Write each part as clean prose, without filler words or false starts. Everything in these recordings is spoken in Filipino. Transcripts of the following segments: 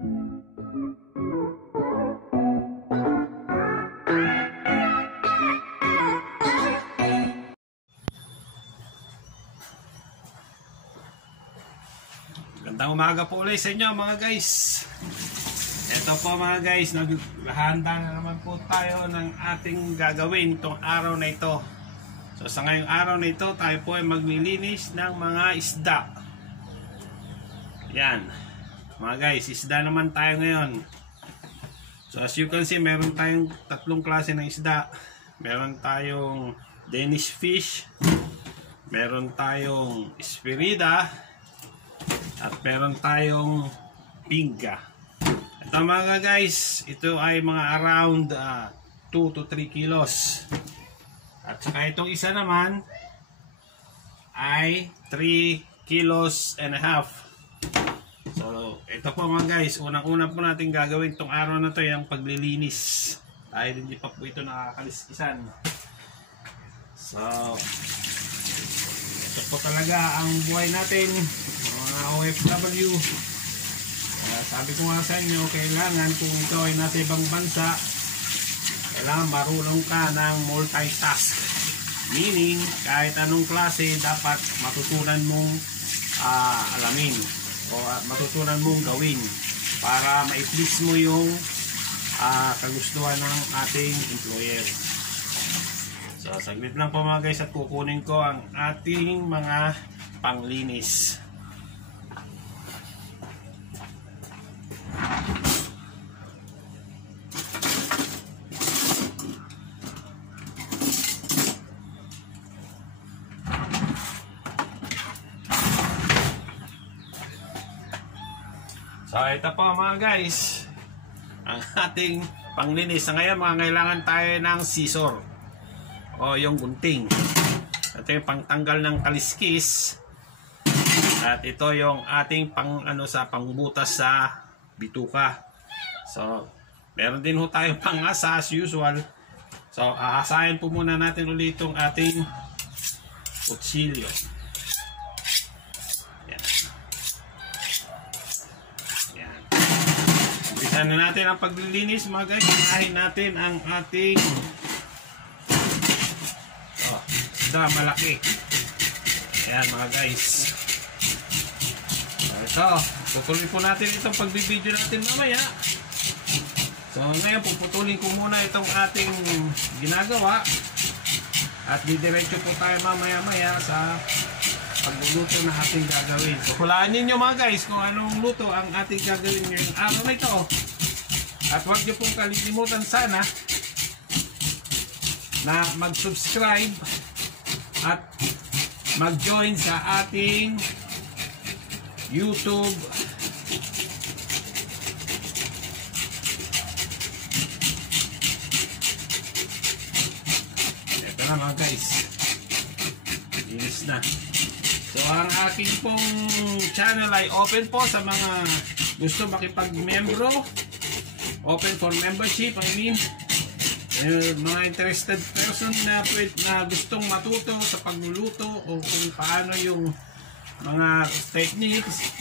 Magandang umaga po ulit sa inyo mga guys. Ito po mga guys, naghahanda na naman po tayo ng ating gagawin itong araw na ito. So sa ngayong araw na ito, tayo po ay maglilinis ng mga isda. Yan mga guys, isda naman tayo ngayon. So as you can see, meron tayong tatlong klase ng isda. Meron tayong Danish fish, meron tayong Espirida, at meron tayong Pinga. Ito mga guys, ito ay mga around 2 to 3 kilos. At saka itong isa naman ay 3 kilos and a half. So ito po mga guys, unang-una po natin gagawin itong araw na to yung paglilinis. Dahil hindi pa po ito nakakaliskisan. So ito po talaga ang buhay natin, mga OFW. Sabi ko nga sa inyo, kailangan kung ikaw ay nasa ibang bansa, kailangan marunong ka ng multitask. Meaning, kahit anong klase dapat matutunan mong alamin o matutunan mong gawin para ma-please mo yung kagustuhan ng ating employer. So, saglit lang po mga guys at kukunin ko ang ating mga panglinis. So ito po mga guys, ang ating panglinis. Sa ngayon mga kailangan tayo ng scissor o yung gunting. Ito yung pangtanggal ng kaliskis. At ito yung ating pangbutas sa bituka. So meron din ho tayo pangasa as usual. So ahasahin po muna natin ulit itong ating kutsilyo. Na natin ang paglilinis mga guys. Unahin natin ang ating isda malaki. Ayan mga guys. Ito, tutuloy po natin itong pagbibideo natin mamaya. So ngayon puputulin ko muna itong ating ginagawa at didiretso po tayo mamaya sa pagluluto na ating gagawin. So hulaan ninyo mga guys kung anong luto ang ating gagawin ngayong araw na ito. At huwag nyo pong kalilimutan sana na mag-subscribe at mag-join sa ating YouTube ito na mga guys, linis na. So ang aking pong channel ay open po sa mga gusto makipag-membro. Open for membership, I mean mga interested person na gustong matuto sa pagluluto o kung paano yung mga techniques,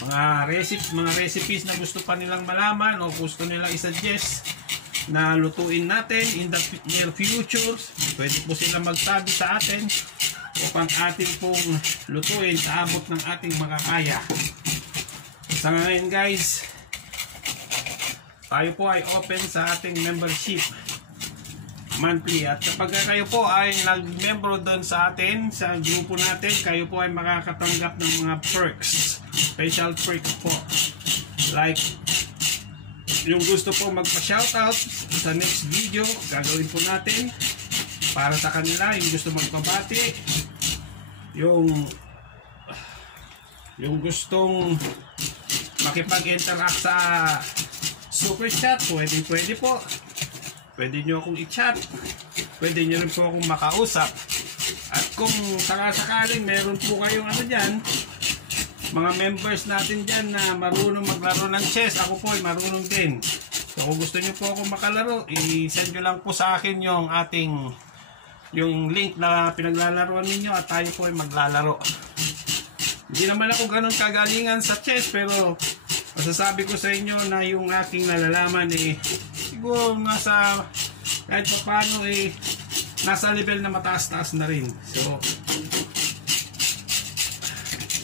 mga recipes na gusto pa nilang malaman o gusto nilang isuggest na lutuin natin in the near future. Pwede po sila magsabi sa atin upang atin pong lutuin sa abot ng ating makakaya. Sa ngayon guys, tayo po ay open sa ating membership monthly. At kapag kayo po ay nag-membro doon sa atin, sa grupo natin, kayo po ay makakatanggap ng mga perks, special perks po. Like, yung gusto po magpa-shoutout sa next video, gagawin po natin para sa kanila. Yung gusto magpabati, yung gustong makipag-interact sa super chat, pwede po. Pwede nyo akong i-chat. Pwede nyo rin po akong makausap. At kung sakasakaling meron po kayong dyan, mga members natin dyan na marunong maglaro ng chess, ako po ay marunong din. So kung gusto nyo po akong makalaro, i-send nyo lang po sa akin yung link na pinaglalaroan ninyo at tayo po ay maglalaro. Hindi naman ako ganun kagalingan sa chess, pero masasabi ko sa inyo na yung aking nalalaman siguro nasa kahit pa paano nasa level na mataas-taas na rin. So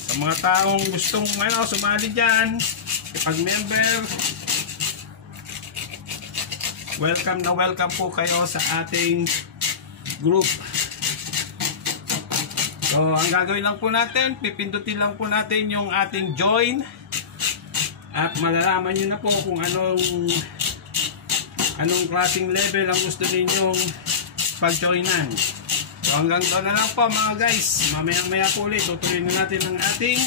sa mga taong gustong sumali dyan, ipag-member, welcome na welcome po kayo sa ating group. So ang gagawin lang po natin, pipindutin lang po natin yung ating join at malalaman nyo na po kung anong klaseng level ang gusto ninyong pag-joinan. So hanggang doon na lang po mga guys, mamaya po ulit tutuloy na natin ang ating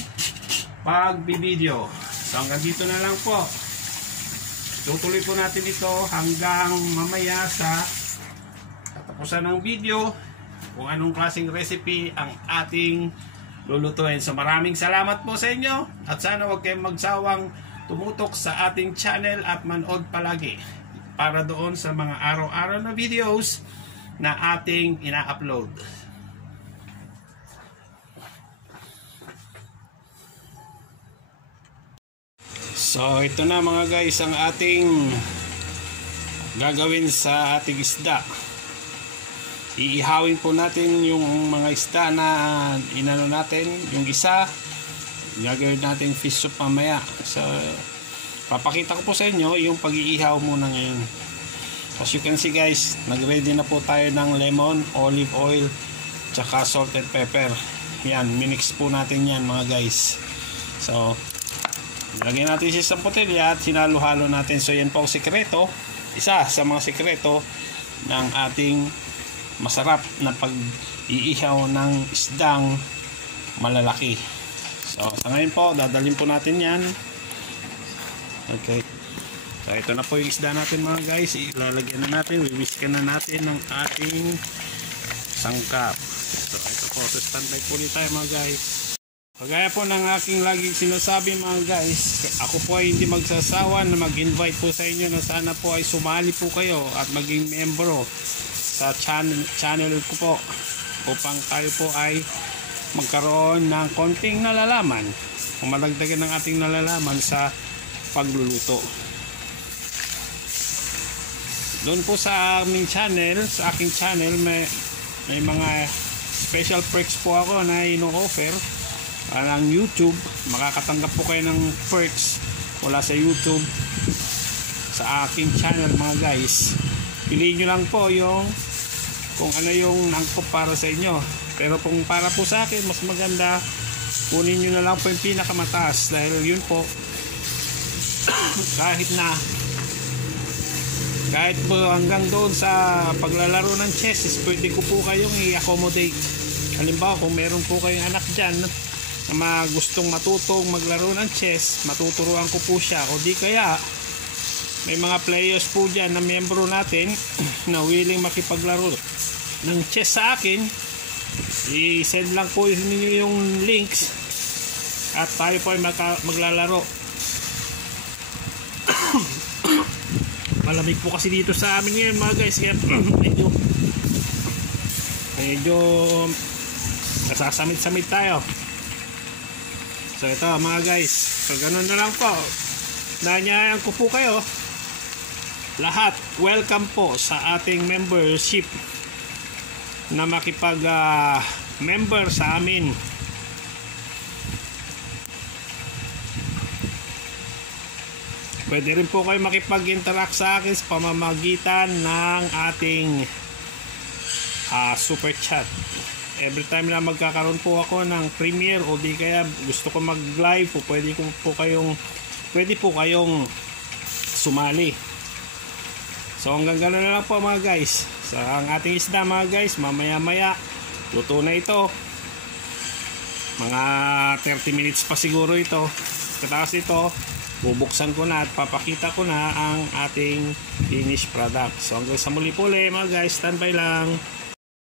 pag-video. So hanggang dito na lang po, tutuloy po natin ito hanggang mamaya sa katapusan ng video kung anong klaseng recipe ang ating lulutuin. So maraming salamat po sa inyo at sana huwag kayong magsawang tumutok sa ating channel at manood palagi para doon sa mga araw-araw na videos na ating ina-upload. So ito na mga guys ang ating gagawin sa ating isda. Iihawin po natin yung mga isda na inano natin. Yung isa gagawin natin fish soup mamaya. So papakita ko po sa inyo yung pag-iihaw muna ngayon. As you can see guys, nag-ready na po tayo ng lemon, olive oil, tsaka salt and pepper. Yan, minix po natin yan mga guys. So lagyan natin siya sa botelya at sinalo-halo natin. So yan po ang sikreto, isa sa mga sikreto ng ating masarap na pag-iihaw ng isdang malalaki. So sa ngayon po, dadalhin po natin yan. Okay. So ito na po yung isda natin mga guys. Ilalagyan na natin, wiwiskan na natin ng ating sangkap. So ito po, so standby po ulit tayo mga guys. Kagaya po ng aking laging sinasabi mga guys, ako po ay hindi magsasawa na mag-invite po sa inyo na sana po ay sumali po kayo at maging membro sa channel ko po upang tayo po ay magkaroon ng konting nalalaman o madagdagan ng ating nalalaman sa pagluluto. Doon po sa aming channel, sa aking channel may mga special perks po ako na ino-offer ng YouTube. Makakatanggap po kayo ng perks wala sa YouTube sa aking channel mga guys. Piliin nyo lang po yung kung ano yung nangkop para sa inyo. Pero kung para po sa akin, mas maganda kunin nyo na lang po yung pinakamataas dahil yun po kahit po hanggang doon sa paglalaro ng chess, pwede ko po kayong i-accommodate. Halimbawa kung meron po kayong anak dyan na gustong matutong maglaro ng chess, matuturuan ko po siya. O di kaya may mga players po dyan na miyembro natin na willing makipaglaro ng chess sa akin, i-send lang po ninyo yung links at tayo po ay maglalaro. Malamig po kasi dito sa amin ngayon mga guys, kaya medyo nasasamit-samit tayo. So ito mga guys, so ganun na lang po, nanyayan ko po kayo lahat, welcome po sa ating membership na makipag member sa amin. Pwede rin po kayo makipag-interact sa akin sa pamamagitan ng ating super chat. Every time na magkakaroon po ako ng premiere o di kaya gusto ko mag-live po, pwede po kayong sumali. So hanggang gano'n na lang po mga guys. Sa ang ating isda mga guys, mamaya-maya luto na ito. Mga 30 minutes pa siguro ito. Katapos ito, bubuksan ko na at papakita ko na ang ating finished product. So hanggang sa muli po ulit mga guys, standby lang.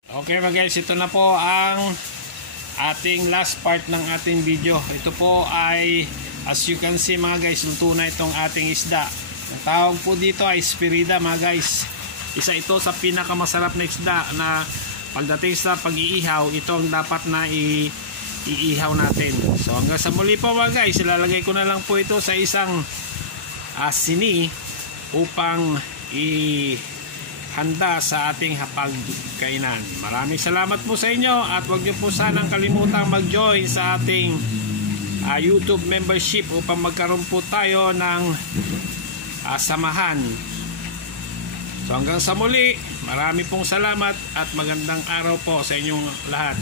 Okay mga guys, ito na po ang ating last part ng ating video. Ito po ay, as you can see mga guys, luto na itong ating isda. Ang tawag po dito ay Espirida mga guys. Isa ito sa pinakamasarap na isda na pagdating sa pag-iihaw, ito ang dapat na iihaw natin. So hanggang sa muli po mga guys, ilalagay ko na lang po ito sa isang sini upang ihanda sa ating hapagkainan. Maraming salamat po sa inyo at huwag niyo po sanang kalimutang mag-join sa ating YouTube membership upang magkaroon po tayo ng samahan. So hanggang sa muli, marami pong salamat at magandang araw po sa inyong lahat.